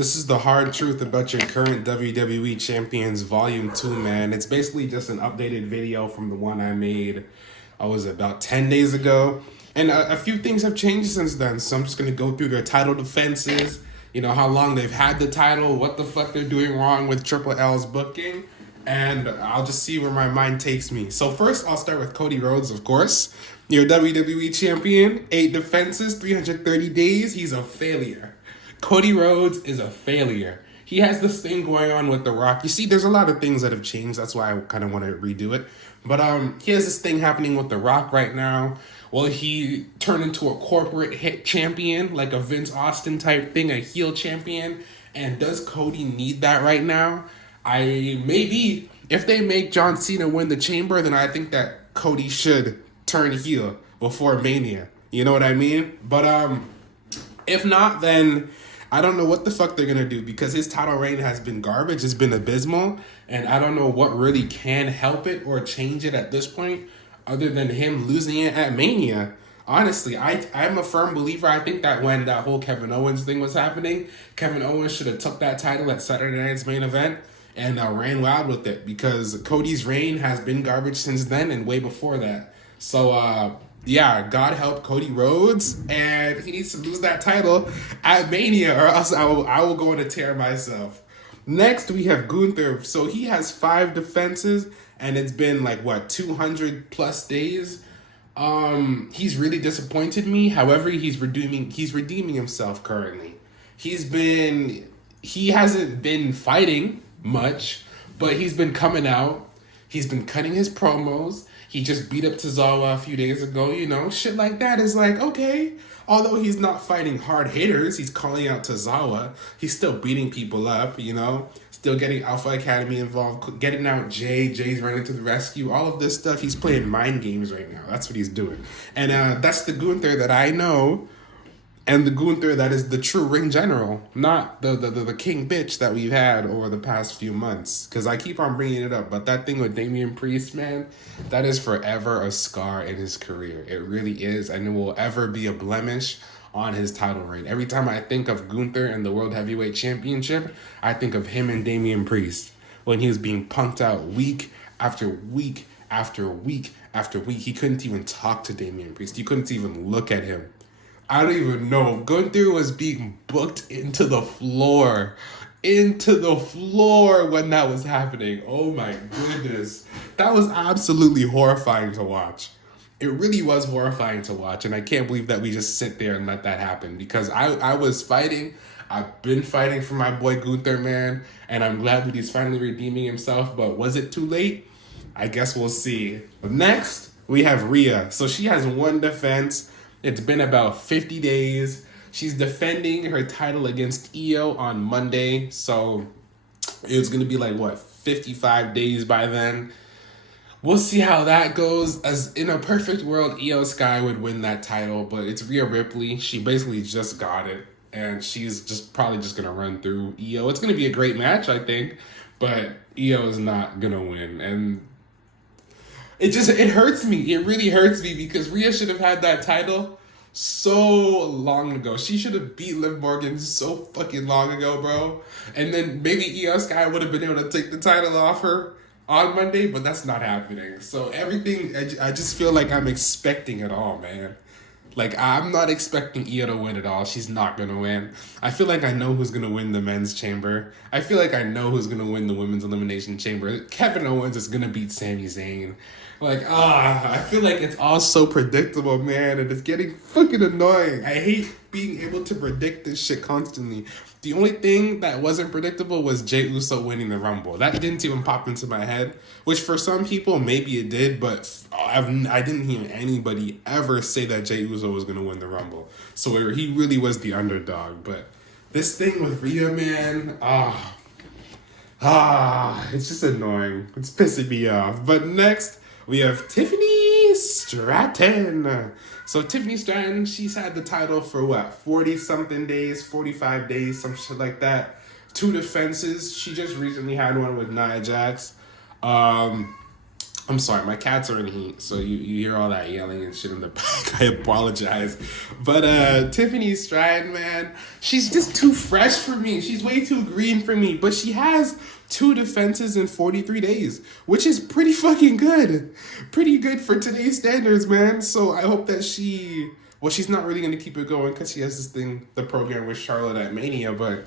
This is the hard truth about your current WWE Champions Volume 2, man. It's basically just an updated video from the one I made, about 10 days ago. And a few things have changed since then. So I'm just going to go through their title defenses, how long they've had the title, what the fuck they're doing wrong with Triple L's booking. And I'll just see where my mind takes me. So first, I'll start with Cody Rhodes, of course. Your WWE Champion, 8 defenses, 330 days. He's a failure. Cody Rhodes is a failure. He has this thing going on with The Rock. You see, there's a lot of things that have changed. That's why I kind of want to redo it. But he has this thing happening with The Rock right now. Well, he turned into a corporate hit champion, like a Vince Austin type thing, a heel champion. And does Cody need that right now? Maybe if they make John Cena win the Chamber, then I think that Cody should turn heel before Mania. You know what I mean? But if not, then I don't know what the fuck they're going to do because his title reign has been garbage. It's been abysmal. And I don't know what really can help it or change it at this point other than him losing it at Mania. Honestly, I'm a firm believer. I think that when that whole Kevin Owens thing was happening, Kevin Owens should have took that title at Saturday Night's Main Event and ran wild with it because Cody's reign has been garbage since then and way before that. So, yeah, God help Cody Rhodes, and he needs to lose that title at Mania, or else I will go on a tear myself. Next, we have Gunther. So he has 5 defenses, and it's been 200 plus days. He's really disappointed me. However, he's redeeming himself currently. He hasn't been fighting much, but he's been coming out. He's been cutting his promos. He just beat up Tozawa a few days ago, shit like that is okay. Although he's not fighting hard hitters, he's calling out Tozawa. He's still beating people up, still getting Alpha Academy involved, getting out Jay's running to the rescue, all of this stuff. He's playing mind games right now. That's what he's doing. And that's the Gunther that I know, and the Gunther that is the true ring general, not the king bitch that we've had over the past few months. Because I keep on bringing it up, but that thing with Damian Priest, man, that is forever a scar in his career. It really is, and it will ever be a blemish on his title reign. Every time I think of Gunther and the World Heavyweight Championship, I think of him and Damian Priest when he was being punked out week after week after week after week. He couldn't even talk to Damian Priest. You couldn't even look at him. I don't even know. Gunther was being booked into the floor when that was happening. Oh my goodness. That was absolutely horrifying to watch. It really was horrifying to watch, and I can't believe that we just sit there and let that happen because I was fighting. I've been fighting for my boy Gunther, man, and I'm glad that he's finally redeeming himself, but was it too late? I guess we'll see. Next, we have Rhea. So she has 1 defense. It's been about 50 days. She's defending her title against Io on Monday. So it's going to be 55 days by then. We'll see how that goes. As in a perfect world, Io Sky would win that title, but it's Rhea Ripley. She basically just got it, and she's probably just going to run through Io. It's going to be a great match, I think, but Io is not going to win. And it hurts me. It really hurts me because Rhea should have had that title so long ago. She should have beat Liv Morgan so fucking long ago, bro. And then maybe Io Sky would have been able to take the title off her on Monday, but that's not happening. So everything, I just feel like I'm expecting it all, man. I'm not expecting Io to win at all. She's not going to win. I feel like I know who's going to win the men's chamber. I feel like I know who's going to win the women's elimination chamber. Kevin Owens is going to beat Sami Zayn. I feel like it's all so predictable, man, and it's getting fucking annoying. I hate being able to predict this shit constantly. The only thing that wasn't predictable was Jey Uso winning the Rumble. That didn't even pop into my head, which for some people, maybe it did, but I didn't hear anybody ever say that Jey Uso was going to win the Rumble. So he really was the underdog. But this thing with Rhea, man, it's just annoying. It's pissing me off. But next, we have Tiffany Stratton. So Tiffany Stratton, she's had the title for 40-something days, 45 days, some shit like that. 2 defenses. She just recently had one with Nia Jax. I'm sorry, my cats are in heat, so you hear all that yelling and shit in the back. I apologize. But Tiffany Stratton, man, she's just too fresh for me. She's way too green for me. But she has 2 defenses in 43 days, which is pretty fucking good. Pretty good for today's standards, man. So I hope that she's not really going to keep it going because she has this thing, the program with Charlotte at Mania, but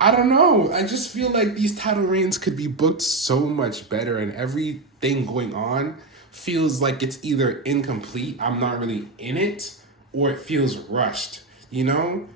I don't know. I just feel like these title reigns could be booked so much better, and everything going on feels like it's either incomplete, I'm not really in it, or it feels rushed, you know?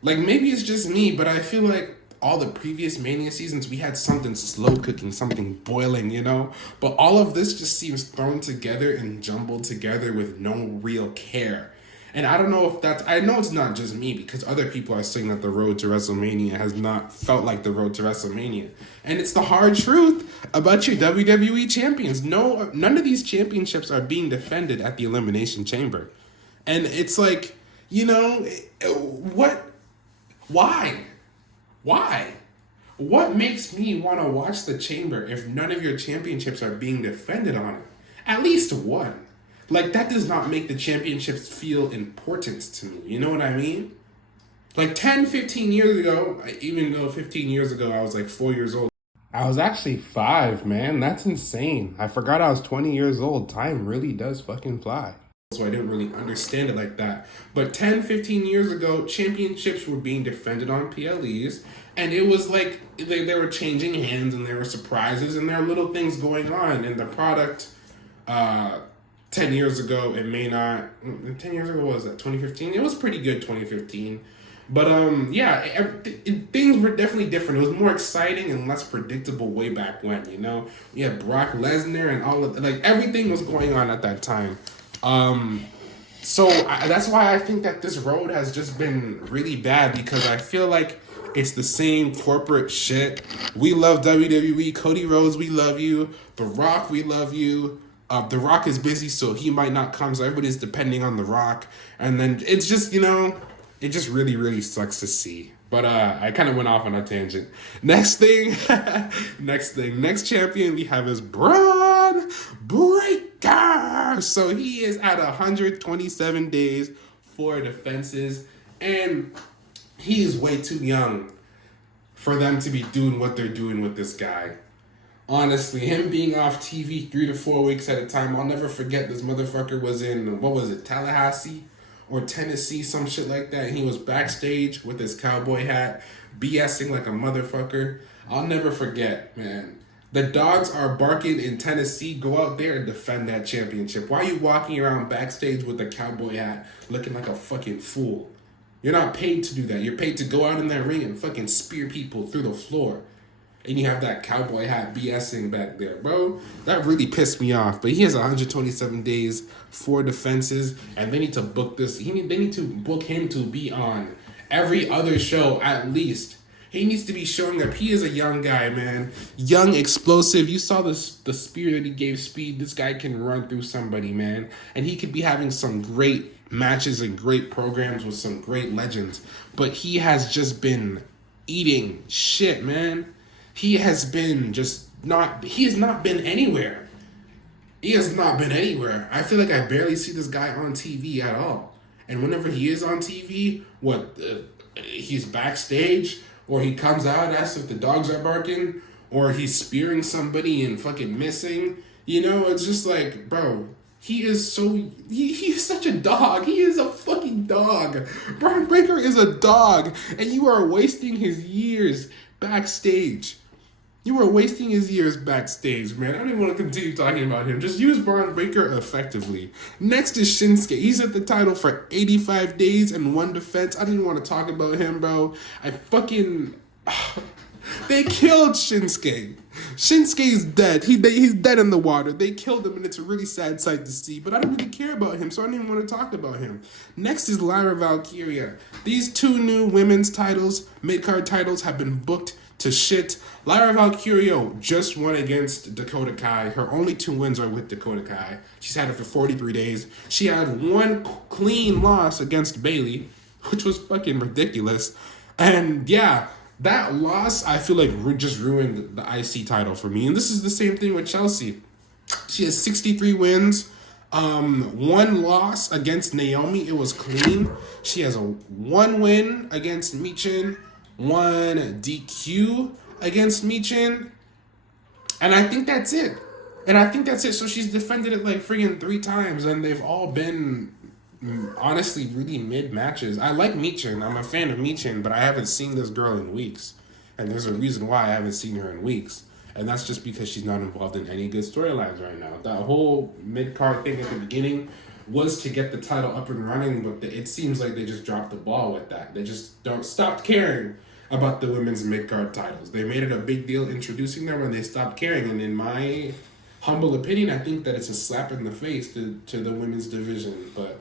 Like, maybe it's just me, but I feel like all the previous Mania seasons, we had something slow cooking, something boiling, you know? But all of this just seems thrown together and jumbled together with no real care. And I don't know if I know it's not just me because other people are saying that the road to WrestleMania has not felt like the road to WrestleMania. And it's the hard truth about your WWE champions. No, none of these championships are being defended at the Elimination Chamber. And it's like, you know, what? Why? Why? What makes me want to watch the Chamber if none of your championships are being defended on it? At least one. Like, that does not make the championships feel important to me. You know what I mean? Like 10, 15 years ago, even though 15 years ago I was like 4 years old. I was actually 5, man. That's insane. I forgot I was 20 years old. Time really does fucking fly. So I didn't really understand it like that. But 10, 15 years ago, championships were being defended on PLEs. And it was like they were changing hands and there were surprises and there were little things going on. And the product... 10 years ago, it may not... 10 years ago, what was that? 2015? It was pretty good, 2015. But, yeah, things were definitely different. It was more exciting and less predictable way back when, you know? We had Brock Lesnar and all of... Like, everything was going on at that time. So that's why I think that this road has just been really bad because I feel like it's the same corporate shit. We love WWE. Cody Rhodes, we love you. The Rock, we love you. The Rock is busy, so he might not come, so everybody's depending on The Rock. And then it's just, you know, it just really, really sucks to see. But I kind of went off on a tangent. Next champion we have is Braun Breaker. So he is at 127 days, 4 defenses, and he is way too young for them to be doing what they're doing with this guy. Honestly, him being off TV 3 to 4 weeks at a time, I'll never forget this motherfucker was in, what was it, Tallahassee or Tennessee, some shit like that. And he was backstage with his cowboy hat, BSing like a motherfucker. I'll never forget, man. The dogs are barking in Tennessee. Go out there and defend that championship. Why are you walking around backstage with a cowboy hat looking like a fucking fool? You're not paid to do that. You're paid to go out in that ring and fucking spear people through the floor. And you have that cowboy hat BSing back there, bro. That really pissed me off. But he has 127 days, 4 defenses, and they need to book this. They need to book him to be on every other show at least. He needs to be showing up. He is a young guy, man. Young, explosive. You saw the spear that he gave Speed. This guy can run through somebody, man. And he could be having some great matches and great programs with some great legends. But he has just been eating shit, man. He has been he has not been anywhere. He has not been anywhere. I feel like I barely see this guy on TV at all. And whenever he is on TV, he's backstage, or he comes out, asks if the dogs are barking, or he's spearing somebody and fucking missing. You know, it's just like, bro, he is such a dog. He is a fucking dog. Braun Breaker is a dog, and you are wasting his years backstage. You are wasting his years backstage, man. I don't even want to continue talking about him. Just use Braun Breaker effectively. Next is Shinsuke. He's at the title for 85 days and 1 defense. I don't even want to talk about him, bro. They killed Shinsuke. Shinsuke's dead. He's dead in the water. They killed him, and it's a really sad sight to see. But I don't really care about him, so I don't even want to talk about him. Next is Lyra Valkyria. These 2 new women's titles, mid-card titles, have been booked to shit. Lyra Valkyria just won against Dakota Kai. Her only 2 wins are with Dakota Kai. She's had it for 43 days. She had 1 clean loss against Bayley, which was fucking ridiculous. And yeah, that loss, I feel like just ruined the IC title for me. And this is the same thing with Chelsea. She has 63 wins. One loss against Naomi. It was clean. She has one win against Michin, one DQ against Michin, and I think that's it. So she's defended it like friggin' 3 times, and they've all been honestly really mid matches. I like Michin. I'm a fan of Michin, but I haven't seen this girl in weeks. And there's a reason why I haven't seen her in weeks. And that's just because she's not involved in any good storylines right now. That whole mid-card thing at the beginning was to get the title up and running, but it seems like they just dropped the ball with that. They just stopped caring about the women's mid-card titles. They made it a big deal introducing them, and they stopped caring. And in my humble opinion, I think that it's a slap in the face to the women's division. But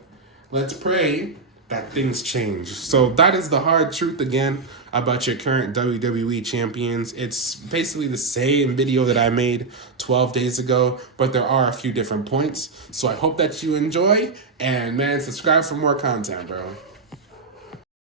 let's pray that things change. So that is the hard truth again about your current WWE champions. It's basically the same video that I made 12 days ago, but there are a few different points. So I hope that you enjoy, and man, subscribe for more content, bro.